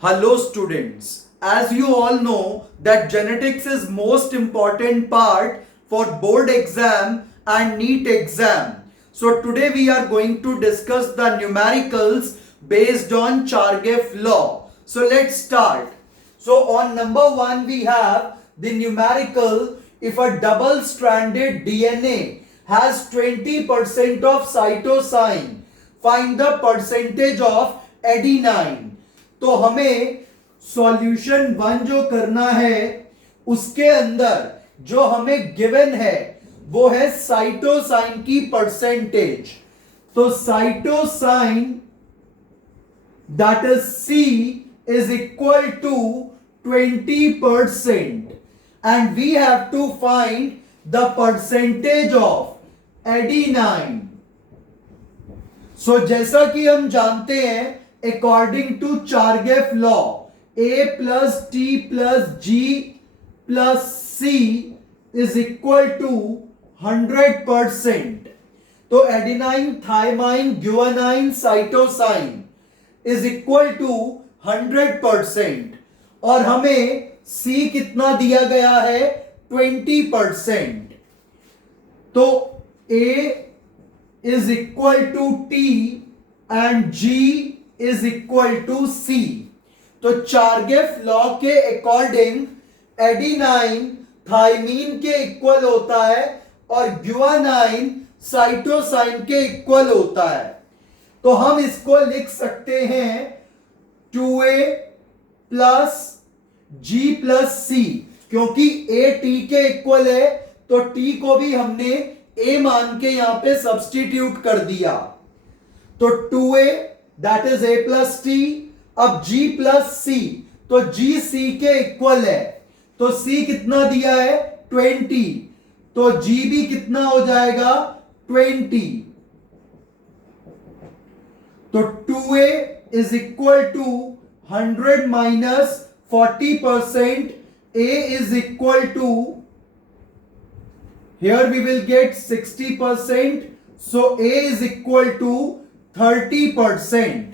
Hello students, as you all know that genetics is most important part for board exam and NEET exam. So today we are going to discuss the numericals based on Chargaff law. So let's start. So on number 1 we have the numerical. If a double stranded DNA has 20% of cytosine, find the percentage of adenine. तो हमें solution 1 जो करना है उसके अंदर जो हमें given है वो है साइटोसाइन की परसेंटेज. तो cytosine that is C is equal to 20% and we have to find the percentage of adenine. So जैसा कि हम जानते हैं according to Chargaff law, A plus T plus G plus C is equal to 100%. तो adenine, thymine, guanine, cytosine is equal to 100% और हमें C कितना दिया गया है 20%. तो A is equal to T and G is equal to C. तो Chargaff law के अकॉर्डिंग एडिनाइन थाइमीन के इक्वल होता है और ग्वानाइन साइटोसाइन के इक्वल होता है. तो हम इसको लिख सकते हैं 2A plus G plus C, क्योंकि A T के इक्वल है तो T को भी हमने A मान के यहां पे सब्स्टिट्यूट कर दिया. तो 2A that is A plus T. अब G प्लस C, तो G C के इक्वल है तो C कितना दिया है 20, तो G भी कितना हो जाएगा 20. तो 2A is equal to 100 minus 40%. A is equal to, here we will get 60%, so A is equal to 30%.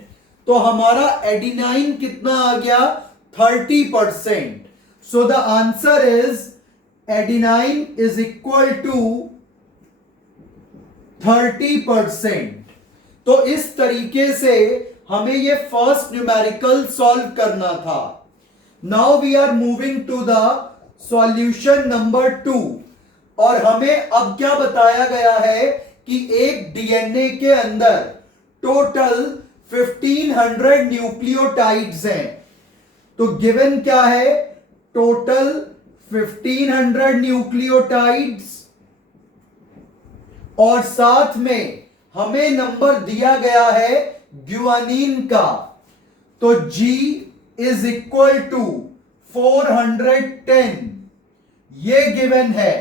तो हमारा एडिनाइन कितना आ गया 30%. So the answer is adenine is equal to 30%. तो इस तरीके से हमें ये फर्स्ट न्यूमेरिकल सॉल्व करना था. Now we are moving to the solution number 2. और हमें अब क्या बताया गया है कि एक डीएनए के अंदर टोटल 1500 न्यूक्लियोटाइड्स हैं. तो गिवन क्या है टोटल 1500 न्यूक्लियोटाइड्स और साथ में हमें नंबर दिया गया है ग्वानिन का. तो G इज इक्वल टू 410 ये गिवन है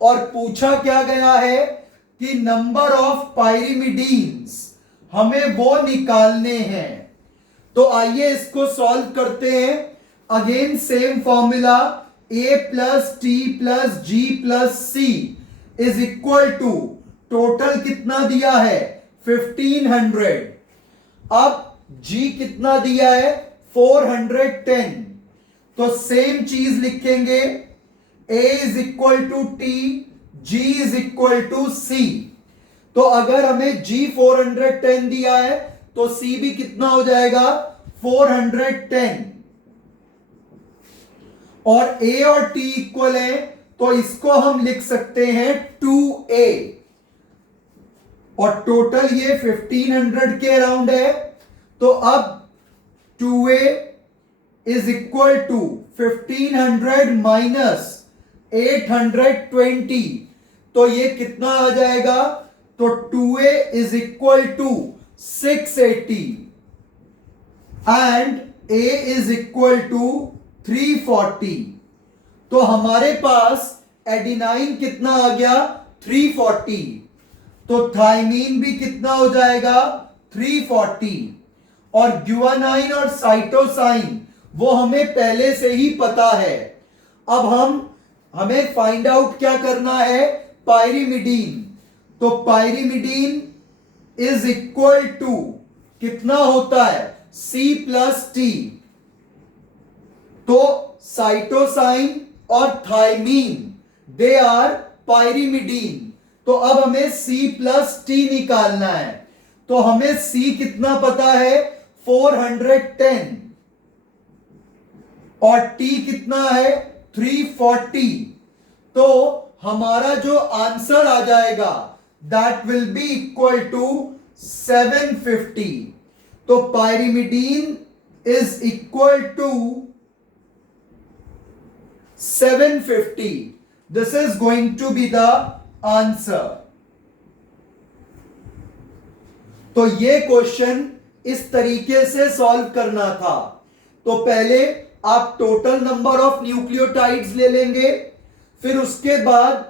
और पूछा क्या गया है कि नंबर ऑफ पायरिमिडीन्स हमें वो निकालने हैं. तो आइए इसको सॉल्व करते हैं. Again same formula A plus T plus G plus C is equal to total कितना दिया है 1500. अब G कितना दिया है 410. तो सेम चीज लिखेंगे A is equal to T, G is equal to C. तो अगर हमें G 410 दिया है तो C भी कितना हो जाएगा 410. और A और T इक्वल है तो इसको हम लिख सकते हैं 2A. और टोटल ये 1500 के अराउंड है. तो अब 2A is equal to 1500 minus 820. तो ये कितना आ जाएगा तो 2A is equal to 680 and A is equal to 340. तो हमारे पास एडिनाइन कितना आ गया 340. तो थाइमीन भी कितना हो जाएगा 340. और ग्वानाइन और साइटोसाइन वो हमें पहले से ही पता है. अब हमें फाइंड आउट क्या करना है पायरिमिडीन. तो पायरिमिडीन इज इक्वल टू कितना होता है C प्लस T. तो साइटोसाइन और थायमीन दे आर पायरिमिडीन। तो अब हमें C+T निकालना है। तो हमें C कितना पता है 410 और T कितना है 340। तो हमारा जो आंसर आ जाएगा that will be equal to 750। तो pyrimidine is equal to 750। This is going to be the answer. तो ये क्वेश्चन इस तरीके से सॉल्व करना था। तो पहले आप टोटल नंबर ऑफ न्यूक्लियोटाइड्स ले लेंगे, फिर उसके बाद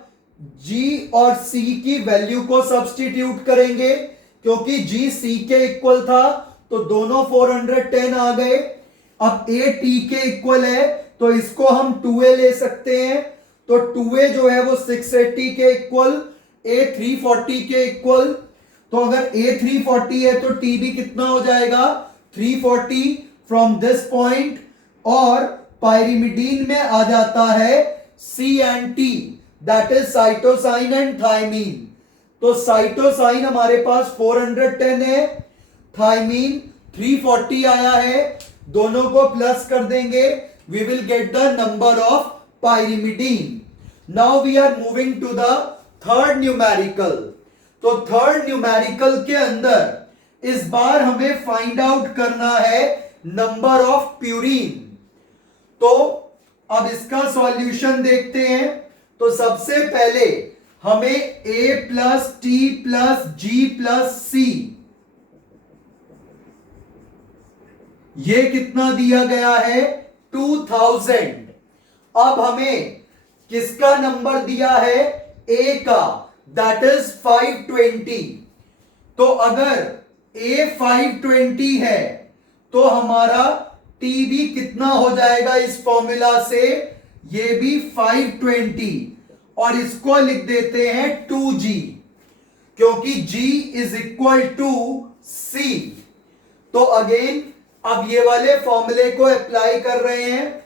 G और C की वैल्यू को सब्स्टिट्यूट करेंगे, क्योंकि G C के इक्वल था तो दोनों 410 आ गए। अब A T के इक्वल है तो इसको हम 2A ले सकते हैं। तो 2A जो है वो 680 के इक्वल, A 340 के इक्वल। तो अगर A 340 है तो T भी कितना हो जाएगा 340 फ्रॉम दिस पॉइंट। और पायरिमिडीन में आ जाता है C and T, that is cytosine and thymine. तो साइटोसाइन हमारे पास 410 है, थायमीन 340 आया है, दोनों को प्लस कर देंगे, we will get the number of pyrimidine. Now we are moving to the third numerical. तो थर्ड न्यूमेरिकल के अंदर इस बार हमें फाइंड आउट करना है नंबर ऑफ प्यूरीन। तो अब इसका सॉल्यूशन देखते हैं। तो सबसे पहले हमें A plus T plus G plus C, ये कितना दिया गया है 2000। अब हमें किसका नंबर दिया है A का, दैट इज 520। तो अगर A 520 है तो हमारा T भी कितना हो जाएगा इस फॉर्मूला से, ये भी 520 और इसको लिख देते हैं 2G, क्योंकि G is equal to C। तो अगेन अब ये वाले फॉर्मूले को अप्लाई कर रहे हैं,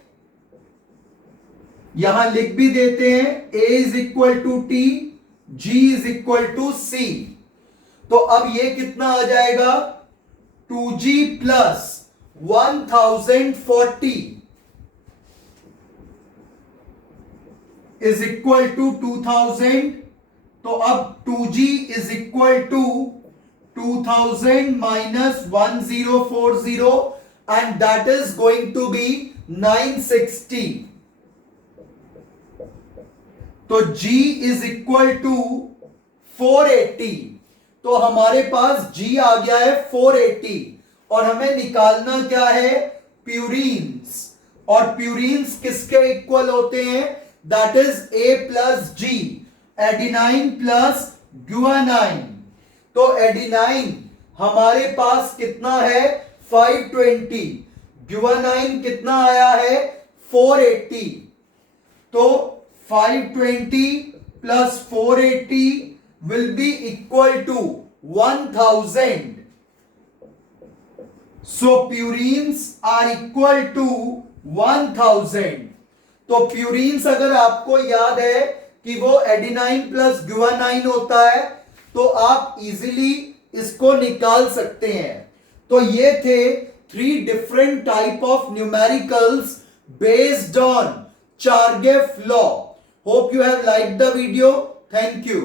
यहां लिख भी देते हैं A is equal to T, G is equal to C। तो अब ये कितना आ जाएगा 2G plus 1040 is equal to 2000। तो अब 2G is equal to 2000 minus 1040 and that is going to be 960। तो G इज इक्वल टू 480। तो हमारे पास G आ गया है 480 और हमें निकालना क्या है प्यूरीन्स। और प्यूरीन्स किसके इक्वल होते हैं, that is A plus G, adenine plus guanine. तो एडिनाइन हमारे पास कितना है 520, गुआनाइन कितना आया है 480। तो 520 plus 480 will be equal to 1000. So purines are equal to 1000. तो प्यूरीन्स अगर आपको याद है कि वो एडिनाइन प्लस गुआनाइन होता है तो आप इजीली इसको निकाल सकते हैं। तो ये थे 3 different type of numericals based on Chargaff law. Hope you have liked the video. Thank you.